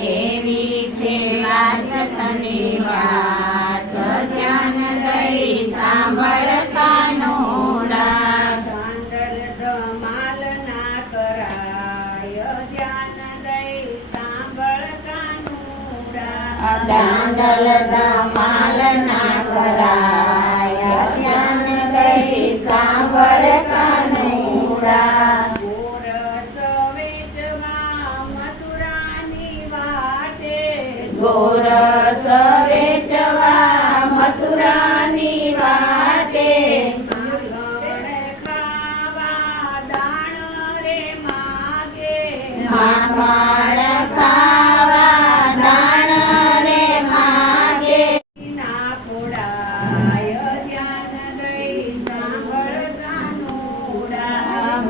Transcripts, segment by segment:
કેવી છે વાચકની વાત, ધ્યાન દઈ સાંભળ કાનોડા. ધાંધલ ધમાલ ના કરાય, ધ્યાન દઈ સાંભળ કાનોડા. દાંડલ ધમાલ ના કરાય, ધ્યાન દઈ સાંભળ કાનોડા. ગોરસ વેચવા મથુરાની વાટે, ગોરસ વેચવા મથુરાની વાટે, માખણ ખાવા દાણ રે માગે, માખણ ખાવા દાણ રે માગે. ના ફોડાય, ધ્યાન દઈ સાંભળ કાનોડા.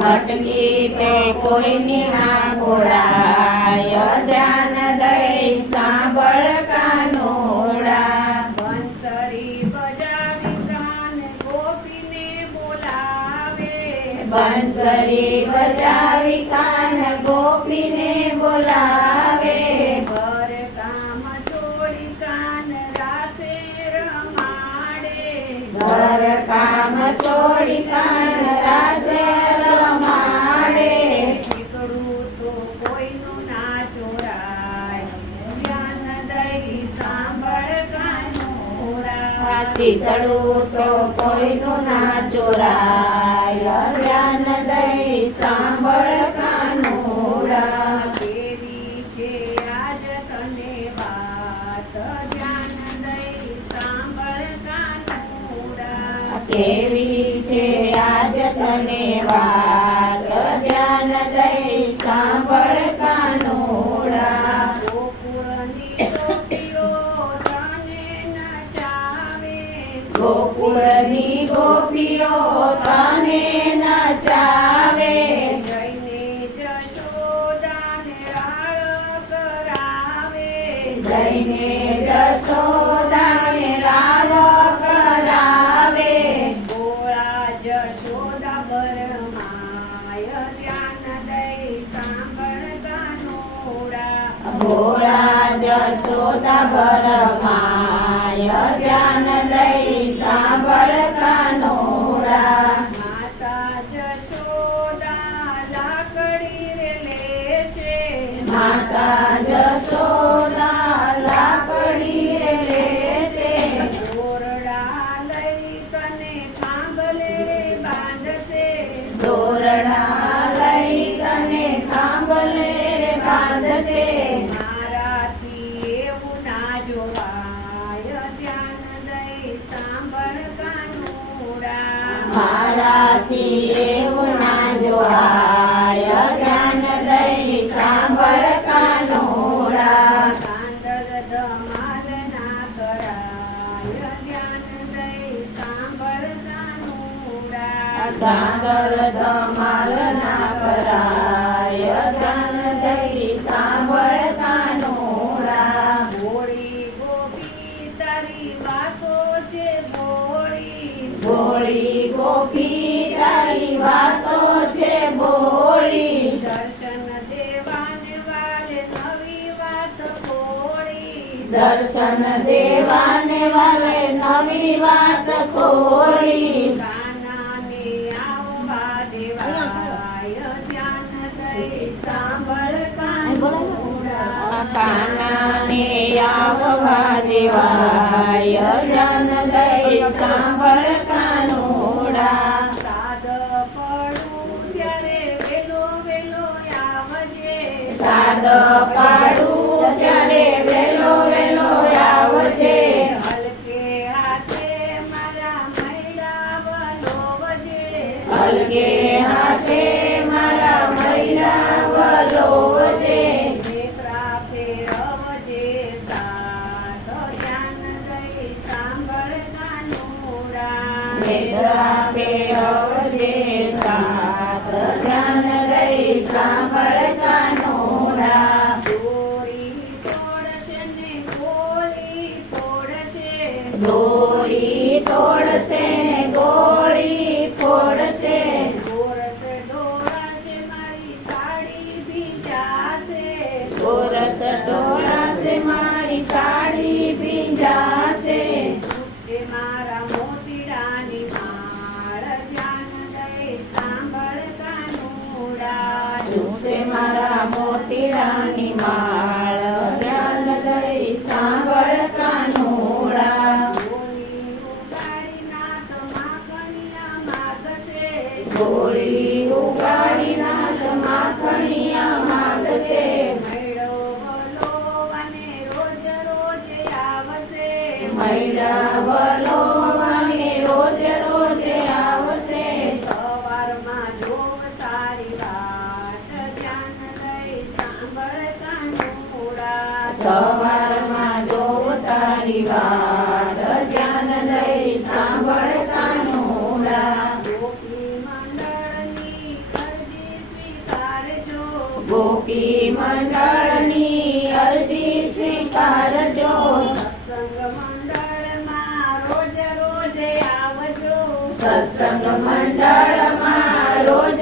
ભટકી તો કોઈની ના ખોડાય, ધ્યાન દઈ સાંભળ કાનોડા. બંસરી બજાવી કાન ગોપીને બોલાવે, બંસરી બજાવી કાન ગોપીને બોલાવે, ઘર કામ છોડી કાન રાસે રમાડે, ઘર કામ છોડી કાન રાસે રમાડે. દીકડું તો કોઈનું ના ચોરાય, ધ્યાન દઈ સાંભળ કાનોડા. ચિતડું તો કોઈનું ના ચોરાય, ધ્યાન દઈ સાંભળ કાનોડા. કેવી છે આજ તને વાત, ધ્યાન દઈ સાંભળ કાનોડા. કેવી છે આજ તને વાત, ધ્યાન દઈ સાંભળ કાનોડા. ગોકુળની ગોપીઓ તને નચાવે, ગોકુળની ગોપીઓ તને નચાવે, જઈને જશોદાને રાળ કરાવે, જઈને જશોદાને રાવ કરાવે. ભોળા જશોદા બરમાય, ધ્યાન દઈ સાંભળ કાનોડા. ભોળા જશોદા ભરમાય, ધ્યાન દઈ સાંભળ કાનોડા. માતા જશોદા લાકડી રે લેશે, માતા જશોદા લાકડી રે લેશે, દોરડા લઈ તને થાંભલે બાંધશે, દોરડા લઈ તને થાંભલે રે બાંધશે. મારાથી એવું ના જોવાય, ધ્યાન દઈ સાંભળ કાનોડા. મારાથી એવું ના જોવાય, ધ્યાન દઈ સાંભળ કાનોડા. ધાંધલ ધમાલ ના કરાય, ધ્યાન દઈ સાંભળ કાનોડા. દાંડલ ધમાલ ના કરાય, ધ્યાન દઈ સાંભળ કાનોડા. ભોળી ગોપી તારી વાતો છે ભોળી, ભોળી ગોપી તારી વાતો છે ભોળી, દર્શન દેવાને વાલે નવી વાત ખોળી, દર્શન દેવાને વાલે નવી વાત ખોળી. કાનાને આવવા દેવાય, ધ્યાન દઈ સાંભળ કાનોડા. કાનાને આવવા દેવાય, ધ્યાન દઈ સાંભળ કાનોડા. સાદ પડું ત્યારે વેલો વેલો આવજે, સાદ પાડું ત્યારે વેલો વેલો આવજે, હલકે હાથે મારા મૈડા વલોવજે, હલકે હાથે મારા મૈડા વલોવજે, નેત્રા ફેરવજે સાત, ધ્યાન દઈ સાંભળ કાનોડા. નેત્રા ફેરવજે સાત, ધ્યાન દઈ સાંભળ કાનોડા. દોરી તોડશે માળ ધ્યાન દઈ સાંભળ કાનુડા ગોળી ઉગાડી નાથ માખણિયા માગશે ગોળી ઉગાડી નાથ માખણિયા માગશે મેળો વલો અને રોજ રોજ આવશે મૈડા વલો અને રોજ રોજ આવશે સવારમાં જોવ તારી વાત ધ્યાન દઈ સાંભળ કાનુડા સવારમાં જોવ તારી વાત ધ્યાન દઈ સાંભળ કાનુડા ગોપી મંડળની અરજી સ્વીકારજો ગોપી મંડળની અરજી સ્વીકારજો સત્સંગ મંડળમાં રોજ રોજ આવજો સત્સંગ મંડળમાં રોજ